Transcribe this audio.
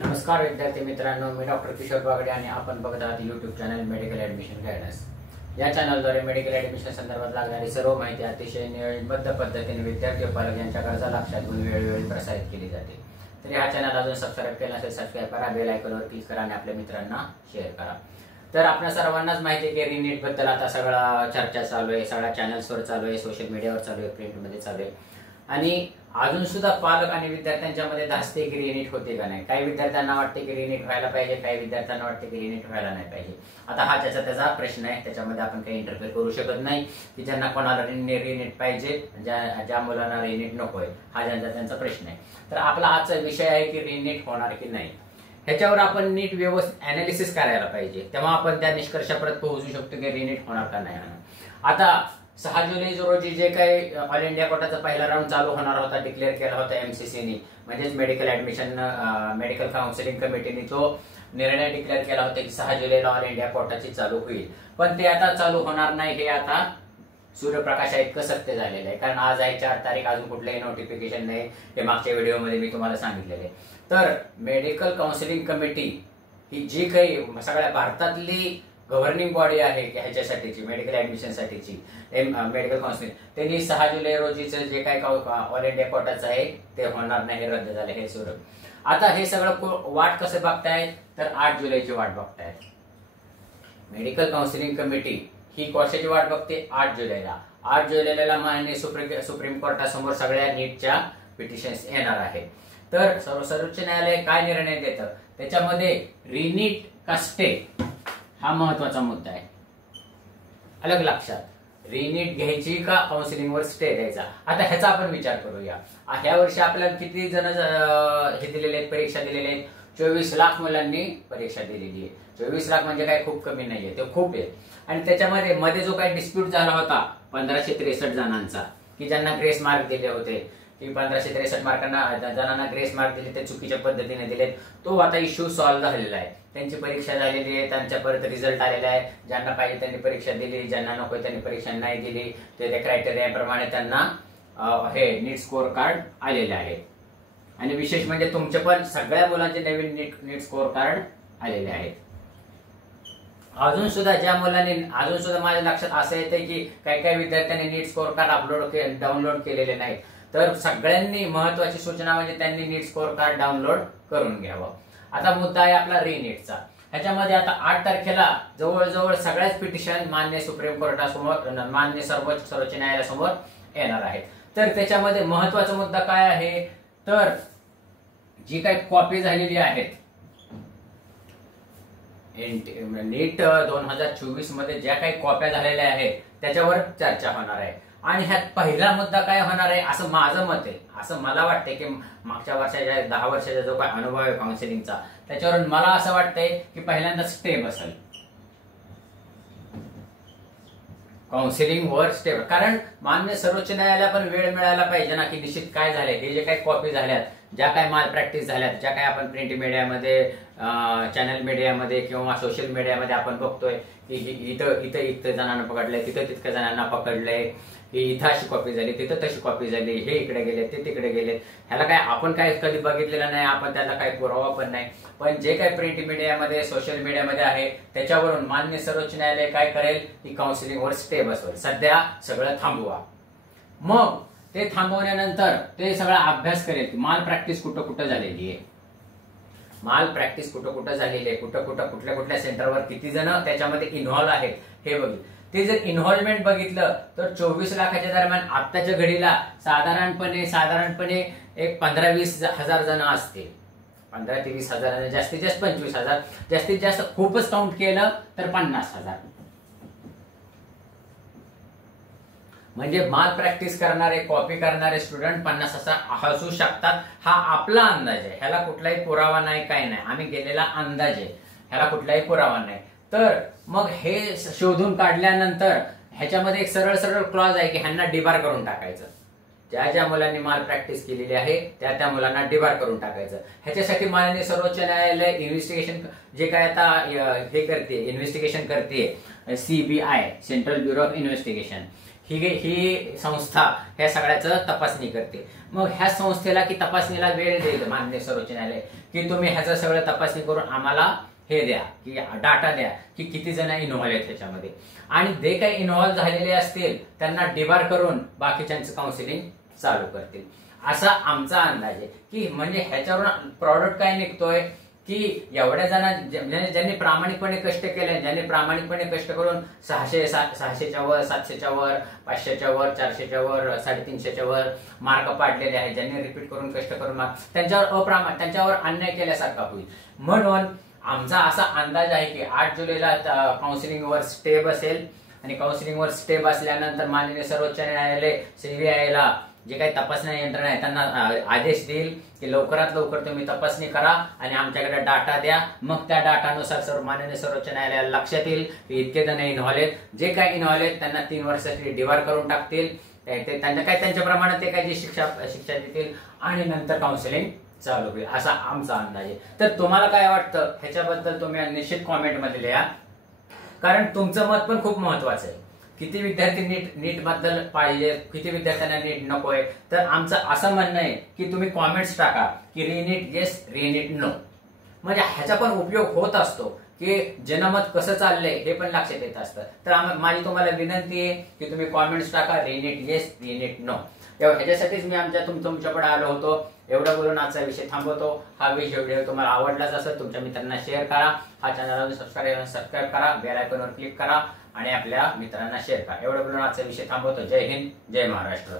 नमस्कार विद्यार्थी मित्रांनो, मी डॉक्टर किशोर बागडे आणि आपण बघत आहात YouTube channel medical admission guidance. या चॅनलद्वारे मेडिकल ॲडमिशन संदर्भात लागणारी सर्व माहिती अतिशय नियोजनबद्ध पद्धतीने विद्यार्थी व पालक यांच्या गरजा लक्षात घेऊन वेळोवेळी प्रसारित केली जाते। तरी हा चॅनल अजून सबस्क्राइब केला नसेल सबस्क्राइब करा, बेल आयकॉनवर क्लिक करा आणि आपल्या मित्रांना शेअर करा। तर आपल्या सर्वांनाच माहिती आहे की रीनीट बद्दल आता सगळा चर्चा चालू आहे, सगळ्या चॅनल्सवर चालू आहे, सोशल मीडियावर चालू आहे, प्रिंटमध्ये चालू आहे आणि अजून सुद्धा पालक आणि विद्यार्थ्यांच्या मध्ये धास्ते की रीनीट होते का नाही। काही विद्यार्थ्यांना वाटते की रीनीट व्हायला पाहिजे, काही विद्यार्थ्यांना वाटते की रीनीट व्हायला नाही पाहिजे। आता हा त्याचा प्रश्न आहे, त्याच्यामध्ये आपण काही इंटरफेअर करू शकत नाही की ज्यांना कोणाला रीनीट पाहिजे, ज्या मुलांना रीनीट नकोय, हा त्यांचा प्रश्न आहे। तर आपला आजचा विषय आहे की रीनीट होणार की नाही, ह्याच्यावर आपण नीट व्यवस्थित अनालिसिस करायला पाहिजे, तेव्हा आपण त्या निष्कर्षापर्यंत पोहोचू शकतो की रीनीट होणार का नाही। आता 6 जुलै रोजी जे काही ऑल इंडिया कोटाचा पहिला राऊंड चालू होणार होता, डिक्लेअर केला होता एमसीसीने, म्हणजेच मेडिकल काउन्सिलिंग कमिटीने तो निर्णय डिक्लेअर केला होता की 6 जुलैला ऑल इंडिया कोटाची चालू होईल। पण ते आता चालू होणार नाही हे आता सूर्यप्रकाशा इतकं सत्य झालेलं आहे, कारण आज आहे 4 तारीख, अजून कुठलंही नोटिफिकेशन नाही, हे मागच्या व्हिडिओमध्ये मी तुम्हाला सांगितलेलं आहे। तर मेडिकल काउन्सिलिंग कमिटी ही जी काही सगळ्या भारतातली गव्हर्निंग बॉडी आहे ह्याच्यासाठीची, मेडिकल ऍडमिशन साठीची मेडिकल काउन्सिलिंग, त्यांनी 6 जुलै रोजीचं जे काही ऑल इंडिया कोटाचं आहे ते होणार नाही, रद्द झाले हे सुरू। आता हे सगळं वाट कसं बघतायत, तर 8 जुलैची वाट बघतायत। मेडिकल काउन्सिलिंग कमिटी ही कशाची वाट बघते, 8 जुलैला। 8 जुलैला माननीय सुप्रीम कोर्टासमोर सगळ्या नीटच्या पिटिशन्स येणार आहेत। तर सर्वोच्च न्यायालय काय निर्णय देतं, त्याच्यामध्ये रीनीट का स्टे हा महत्वाचा मुद्दा आहे। अलग लक्षात, रीनीट घ्यायची का काउन्सिलिंग वर स्टे द्यायचा, आता ह्याचा आपण विचार करूया। ह्या वर्षी आपल्याला किती जण हे दिलेले आहेत, परीक्षा दिलेले आहेत, 24 लाख मुलांनी परीक्षा दिलेली आहे। 24 लाख म्हणजे काय खूप कमी नाहीये, ते खूप आहे। आणि त्याच्यामध्ये मध्ये जो काही डिस्प्यूट झाला होता 1563 जणांचा, की ज्यांना ग्रेस मार्क दिले होते, की 1563 मार्कांना जणांना ग्रेस मार्क दिले ते चुकीच्या पद्धतीने दिलेत, तो आता इश्यू सॉल्व्ह झालेला आहे। त्यांची परीक्षा झालेली आहे, त्यांच्या परत रिझल्ट आलेला आहे, ज्यांना पाहिजे त्यांनी परीक्षा दिली, ज्यांना नको त्यांनी परीक्षा नाही दिली, ते त्या क्रायटेरियाप्रमाणे त्यांना हे नीट स्कोअर कार्ड आलेले आहे। आणि विशेष म्हणजे तुमचे पण सगळ्या मुलांचे नवीन नीट स्कोअर कार्ड आलेले आहेत। अजून सुद्धा ज्या मुलांनी अजून सुद्धा माझ्या लक्षात असं येते की काही विद्यार्थ्यांनी नीट स्कोअर कार्ड डाउनलोड केलेले नाहीत, तर सगळ्यांनी महत्वाची सूचना म्हणजे त्यांनी नीट स्कोअर कार्ड डाउनलोड करून घ्यावं। आता मुद्दा आहे आपला रीनीटचा। ह्याच्यामध्ये आता 8 तारखेला जवळजवळ सगळ्याच पिटिशन मान्य सुप्रीम कोर्टासमोर, मान्य सर्वोच्च न्यायालयासमोर येणार आहेत। तर त्याच्यामध्ये महत्वाचा मुद्दा काय आहे, तर जी काही कॉपी झालेली आहेत नीट 2024 मध्ये ज्या काही कॉप्या झालेल्या आहेत त्याच्यावर चर्चा होणार आहे। आणि ह्यात पहिला मुद्दा काय होणार आहे असं माझं मत आहे, असं मला वाटतंय की मागच्या वर्षाच्या 10 वर्षाचा जो काही अनुभव आहे काउन्सिलिंगचा, त्याच्यावरून मला असं वाटतंय की पहिल्यांदा स्टे बसेल काउन्सिलिंग वर स्टे, कारण मान्य सर्वोच्च न्यायालयाला पण वेळ मिळायला पाहिजे ना की निश्चित काय झाले, हे जे काही कॉपी झाल्यात, ज्या काही माल प्रॅक्टिस झाल्यात, ज्या काही आपण प्रिंट मीडियामध्ये, चॅनल मीडियामध्ये किंवा सोशल मीडियामध्ये आपण बघतोय की इथं जणांना पकडलंय, तितक्या जणांना पकडलंय, की इथं अशी कॉपी झाली, तिथं तशी कॉपी झाली, हे इकडे गेले ते तिकडे गेले, ह्याला काय आपण काय कधी बघितलेलं नाही, आपण त्याला काही पुरावा पण नाही। पण जे काही प्रिंट मीडियामध्ये सोशल मीडियामध्ये आहे त्याच्यावरून मान्य सर्वोच्च न्यायालय काय करेल की काउन्सिलिंग वर स्टे बसवेल, सध्या सगळं थांबवा। मग ते थांबवल्यानंतर ते सगळा अभ्यास करेल, माल प्रॅक्टिस कुठं कुठं झालेली आहे, माल प्रॅक्टिस कुठं कुठं झालेली आहे, कुठल्या सेंटरवर किती जण त्याच्यामध्ये इन्व्हॉल्व आहेत हे बघेल। ते जर इन्व्हॉल्वमेंट बघितलं तर 24 लाखाच्या दरम्यान आत्ताच्या घडीला साधारणपणे एक 15-20 हजार जण असतील, 15 ते 20 हजार, जास्तीत जास्त 25 हजार, जास्तीत जास्त खूपच काउंट केलं तर 50,000। म्हणजे माल प्रॅक्टिस करणारे, कॉपी करणारे स्टुडंट 50,000 असू शकतात, हा आपला अंदाज आहे, ह्याला कुठलाही पुरावा नाही, काय नाही, आम्ही गेलेला अंदाज आहे, ह्याला कुठलाही पुरावा नाही। तर मग हे शोधून काढल्यानंतर ह्याच्यामध्ये एक सरळ क्लॉज आहे की ह्यांना डिबार करून टाकायचं, ज्या मुलांनी माल प्रॅक्टिस केलेली आहे त्या मुलांना डिबार करून टाकायचं। ह्याच्यासाठी माननीय सर्वोच्च न्यायालय इन्व्हेस्टिगेशन जे काय आता हे करते, इन्व्हेस्टिगेशन करते, CBI central bureau of investigation, ही संस्था ह्या सगळ्याचं तपासणी करते. मग ह्या संस्थेला की तपासणीला वेळ देईल माननीय सर्वोच्च न्यायालय की तुम्ही ह्याचं सगळं तपासणी करून आम्हाला हे द्या की डाटा द्या की किती जण इन्व्हॉल्व आहेत ह्याच्यामध्ये, आणि जे काही इन्व्हॉल्व झालेले असतील त्यांना डिबार करून बाकीच्यांचं काउन्सिलिंग चालू करतील, असा आमचा अंदाज आहे. की म्हणजे ह्याच्यावरून प्रॉडक्ट काय निघतोय की एवढ्या जणांना ज्यांनी प्रामाणिकपणे कष्ट केले, ज्यांनी प्रामाणिकपणे कष्ट करून 600च्या वर, 700च्या वर, 500च्या वर, 400च्या वर, 350च्या वर मार्क पाडलेले आहेत, ज्यांनी रिपीट करून कष्ट करून त्यांच्यावर अन्याय केल्यासारखा होईल. म्हणून आमचा असा अंदाज आहे की 8 जुलैला काउन्सिलिंगवर स्टे बसेल, आणि काउन्सिलिंगवर स्टे बसल्यानंतर माननीय सर्वोच्च न्यायालय सीबीआयला जे काही तपासणी यंत्रणा आहे त्यांना आदेश देईल की लवकरात लवकर तुम्ही तपासणी करा आणि आमच्याकडे डाटा द्या. मग त्या डाटानुसार माननीय सर्वोच्च न्यायालयाला लक्षात येईल की इतके जण इन्व्हॉल्व आहेत, जे काही इन्व्हॉल्व आहेत त्यांना 3 वर्षासाठी डिबार करून टाकतील, त्यांच्याप्रमाणे ते काही शिक्षा देतील आणि नंतर काउन्सिलिंग चालू होईल, असा आमचा अंदाज आहे. तर तुम्हाला काय वाटतं ह्याच्याबद्दल तुम्ही निश्चित कॉमेंटमध्ये लिहा, कारण तुमचं मत पण खूप महत्वाचं आहे. किती विद्यार्थी नीट बद्दल पाहिजे, किती विद्यार्थ्यांना नीट नकोय. तर आमचं असं म्हणणं आहे की तुम्ही कॉमेंट्स टाका की रिनीट येस, रिनीट नो, म्हणजे ह्याचा पण उपयोग होत असतो की जनमत कसं चाललंय हे पण लक्षात येत असतं. तर माझी तुम्हाला विनंती आहे की तुम्ही कॉमेंट्स टाका रिनीट येस, रिनीट नो. ह्याच्यासाठीच मी तुमच्याकडे आलो होतो. एवढं बोलून आजचा विषय थांबवतो. हा व्हिडिओ तुम्हाला आवडलाच असेल तुमच्या मित्रांना शेअर करा, हा चॅनलला सबस्क्राईब करा, बेल आयकॉनवर क्लिक करा आणि आपल्या मित्रांना शेअर करा. एवढं बोलून आजचा विषय थांबवतो. जय हिंद, जय महाराष्ट्र.